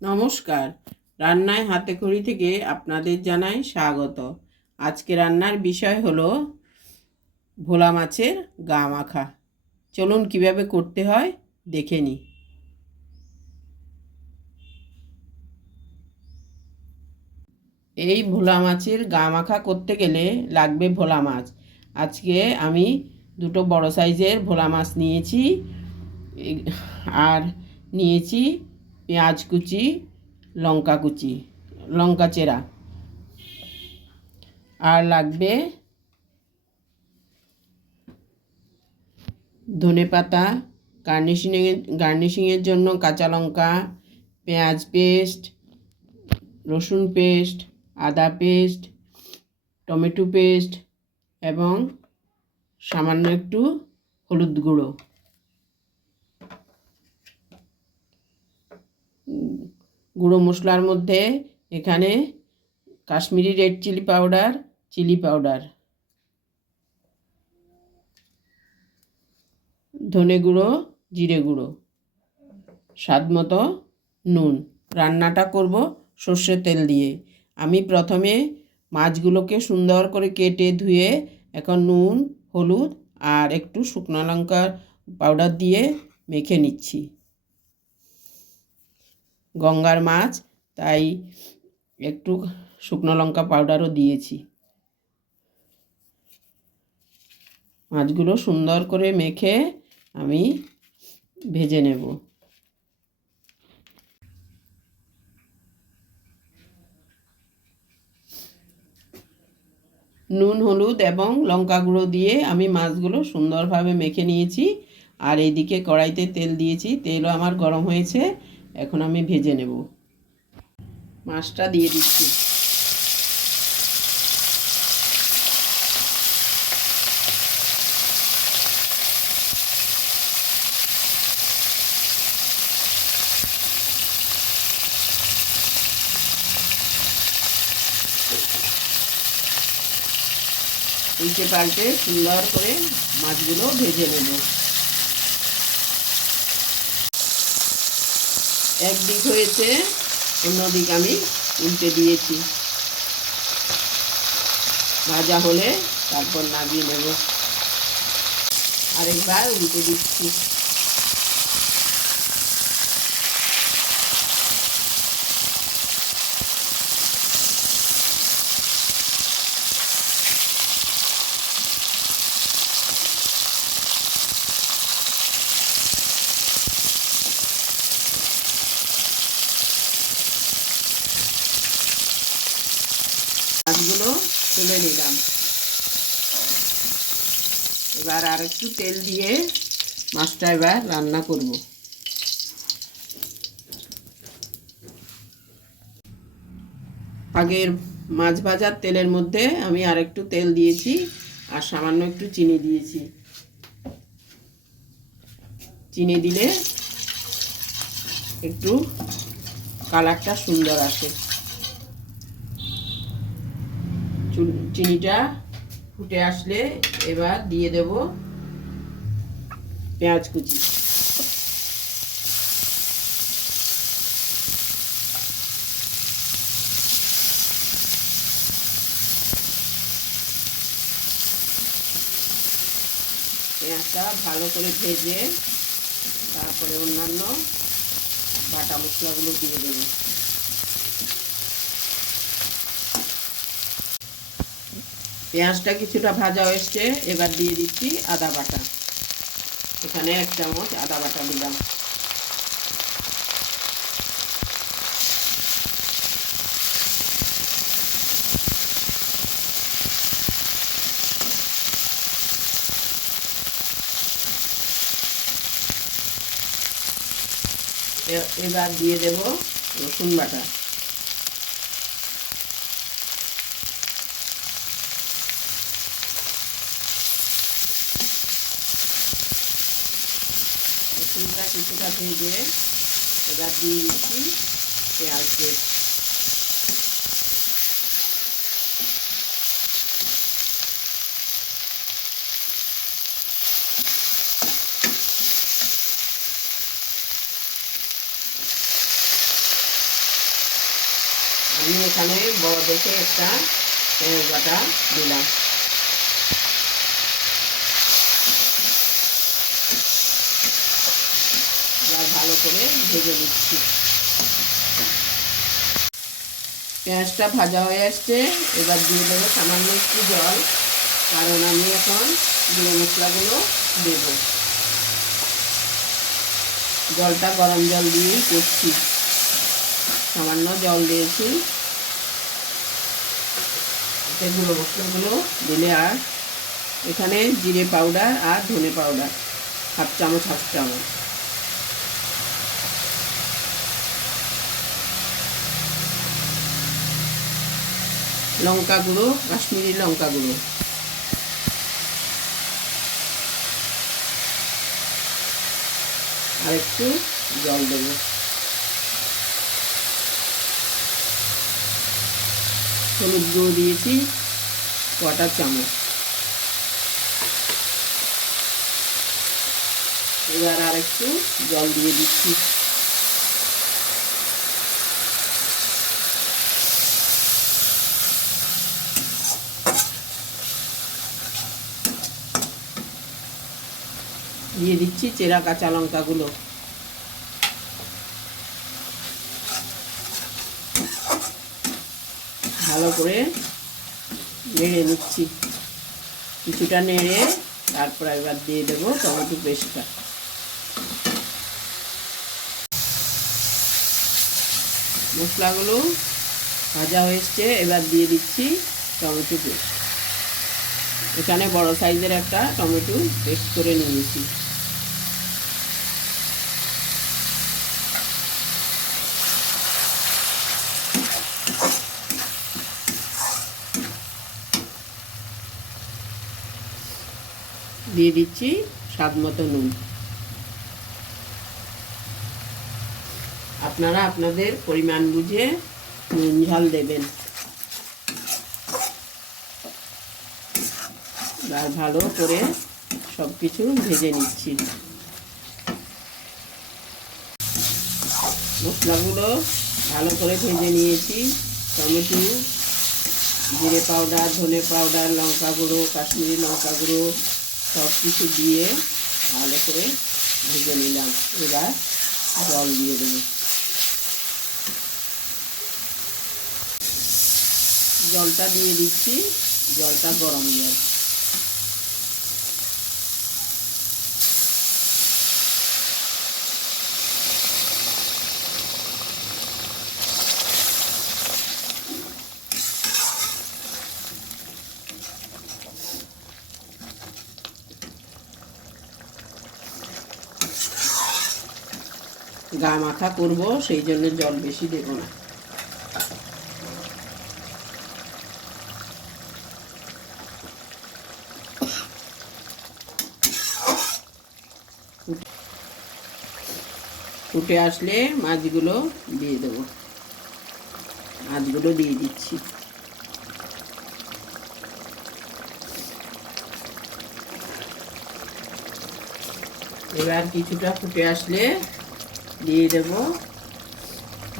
নমস্কার। রান্নায় হাতে খড়ি থেকে আপনাদের জানাই স্বাগত। আজকে রান্নার বিষয় হলো ভোলা মাছের গা মাখা। চলুন কীভাবে করতে হয়, দেখে নিই। এই ভোলা মাছের গা মাখা করতে গেলে লাগবে ভোলা মাছ। আজকে আমি দুটো বড় সাইজের ভোলা মাছ নিয়েছি আর নিয়েছি পেঁয়াজ কুচি, লঙ্কা কুচি, লঙ্কা চেরা। আর লাগবে ধনে পাতা গার্নিশিংয়ের গার্নিশিংয়ের জন্য কাঁচা লঙ্কা, পেঁয়াজ পেস্ট, রসুন পেস্ট, আদা পেস্ট, টমেটো পেস্ট এবং সামান্য একটু হলুদ গুঁড়ো। গুঁড়ো মশলার মধ্যে এখানে Kashmiri red chilli powder chilli powder. ধনে গুঁড়ো, জিরে গুঁড়ো। স্বাদ মতো নুন। রান্নাটা করব সর্ষের তেল দিয়ে। আমি প্রথমে মাছগুলোকে সুন্দর করে কেটে ধুয়ে এখন নুন, হলুদ আর একটু শুকনো লঙ্কার পাউডার দিয়ে মেখে নিচ্ছি। গঙ্গার মাছ, তাই একটু শুকনো লঙ্কা পাউডারও দিয়েছি। মাছগুলো সুন্দর করে মেখে আমি ভেজে নেব। নুন, হলুদ এবং লঙ্কা গুঁড়ো দিয়ে আমি মাছগুলো সুন্দরভাবে মেখে নিয়েছি। আর এইদিকে কড়াইতে তেল দিয়েছি। তেলও আমার গরম হয়েছে। এখন আমি ভেজে নেব। মাছটা দিয়ে দিচ্ছি। উল্টে পাল্টে সুন্দর করে মাছগুলো ভেজে নেব। একদিক হয়েছে অন্যদিক আমি উল্টে দিয়েছি। ভাজা হলে তারপর নামিয়ে নেব। আরেকবার উল্টে দিচ্ছি মাছগুলো নিলাম। এবার আর একটু তেল দিয়ে মাছটা এবার রান্না করব। আগের মাছ ভাজার তেলের মধ্যে আমি আর একটু তেল দিয়েছি আর সামান্য একটু চিনি দিয়েছি। চিনি দিলে একটু কালারটা সুন্দর আসে চুন- চিনিটা ফুটে আসলে এবার দিয়ে দেব পেঁয়াজ কুচি। পেঁয়াজটা ভালো করে ভেজে তারপরে অন্যান্য বাটা মশলাগুলো দিয়ে দেবো। পেঁয়াজটা কিছুটা ভাজা হয়েছে এবার দিয়ে দিচ্ছি আদা বাটা। এখানে এক চামচ আদা বাটা দিলাম। এবার দিয়ে দেব রসুন বাটা। কিছুটা ভেজে এবার দিয়ে দিচ্ছি পেঁয়াজ আমি এখানে বড় দেখে একটা পেঁয়াজ বাটা দিলাম এবার ভালো করে ভেজে নিচ্ছি। পেঁয়াজটা ভাজা হয়ে আসছে, এবার দিয়ে দেবো সামান্য একটু জল, কারণ আমি এখন গুঁড়ো মশলাগুলো দেব। জলটা গরম জল দিয়েই করছি। সামান্য জল দিয়েছি। এতে গুঁড়ো মশলাগুলো দিলে আর এখানে জিরে পাউডার আর ধনে পাউডার, হাফ চামচ হাফ চামচ। লঙ্কা গুঁড়ো কাশ্মীরি লঙ্কা গুঁড়ো আর একটু জল দেবো। হলুদ গুঁড়ো দিয়েছি, কটা চামচ। এবার আর একটু জল দিয়ে দিচ্ছি। দিয়ে দিচ্ছি চেরা কাঁচা লঙ্কাগুলো। ভালো করে নেড়ে নিচ্ছি। কিছুটা নেড়ে তারপর এবার দিয়ে দেবো টমেটো পেস্টটা। মশলাগুলো ভাজা হয়েছে এবার দিয়ে দিচ্ছি টমেটো পেস্ট। এখানে বড় সাইজের একটা টমেটো পেস্ট করে নিয়েছি। দিয়ে দিচ্ছি স্বাদ মতো নুন। আপনারা আপনাদের পরিমাণ বুঝে নুন ঝাল দেবেন। আর ভালো করে সব কিছু ভেজে নিচ্ছি। মশলাগুলো ভালো করে ভেজে নিয়েছি। টমেটো, জিরে পাউডার, ধনে পাউডার লঙ্কা গুঁড়ো কাশ্মীরি লঙ্কা গুঁড়ো সব কিছু দিয়ে ভালো করে ভেজে নিলাম। এবার জল দিয়ে দেব। জলটা দিয়ে দিচ্ছি, জলটা গরম জল গা মাখা করব, সেই জন্য জল বেশি দেব না। ফুটে আসলে মাছগুলো দিয়ে দেবো। মাছগুলো দিয়ে দিচ্ছি। এবার কিছুটা ফুটে আসলে দিয়ে দেব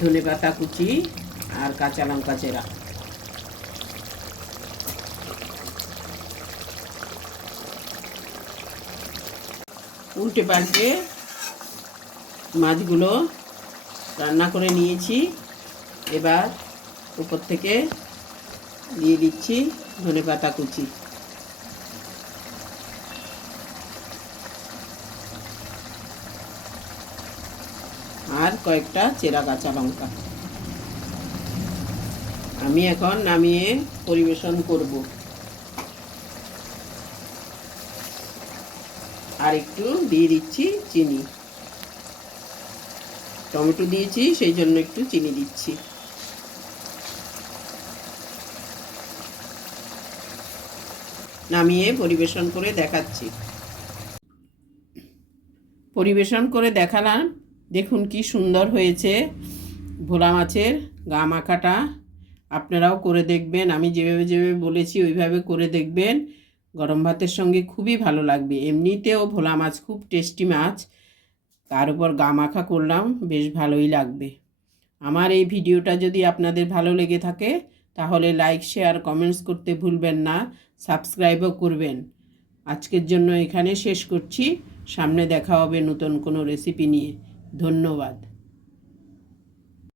ধনে পাতা কুচি আর কাঁচা লঙ্কা চেরা। উল্টে পাল্টে মাছগুলো রান্না করে নিয়েছি। এবার উপর থেকে দিয়ে দিচ্ছি ধনে পাতা কুচি। আর কয়েকটা চেরা কাঁচা লঙ্কা। আমি এখন নামিয়ে পরিবেশন করব। আর একটু দিয়ে দিচ্ছি চিনি। টমেটো দিয়েছি, সেই জন্য একটু চিনি দিচ্ছি। নামিয়ে পরিবেশন করে দেখাচ্ছি। পরিবেশন করে দেখালাম দেখুন কি সুন্দর হয়েছে। ভোলা মাছের গা মাখাটা আপনারাও করে দেখবেন। আমি যেভাবে যেভাবে বলেছি ওইভাবে করে দেখবেন। গরম ভাতের সঙ্গে খুবই ভালো লাগবে। এমনিতেও ভোলা মাছ খুব টেস্টি মাছ। তার উপর গা মাখা করলাম, বেশ ভালোই লাগবে। আমার এই ভিডিওটা যদি আপনাদের ভালো লেগে থাকে, তাহলে লাইক, শেয়ার, কমেন্টস করতে ভুলবেন না। সাবস্ক্রাইবও করবেন। আজকের জন্য এখানে শেষ করছি। সামনে দেখা হবে নতুন কোনো রেসিপি নিয়ে। ধন্যবাদ।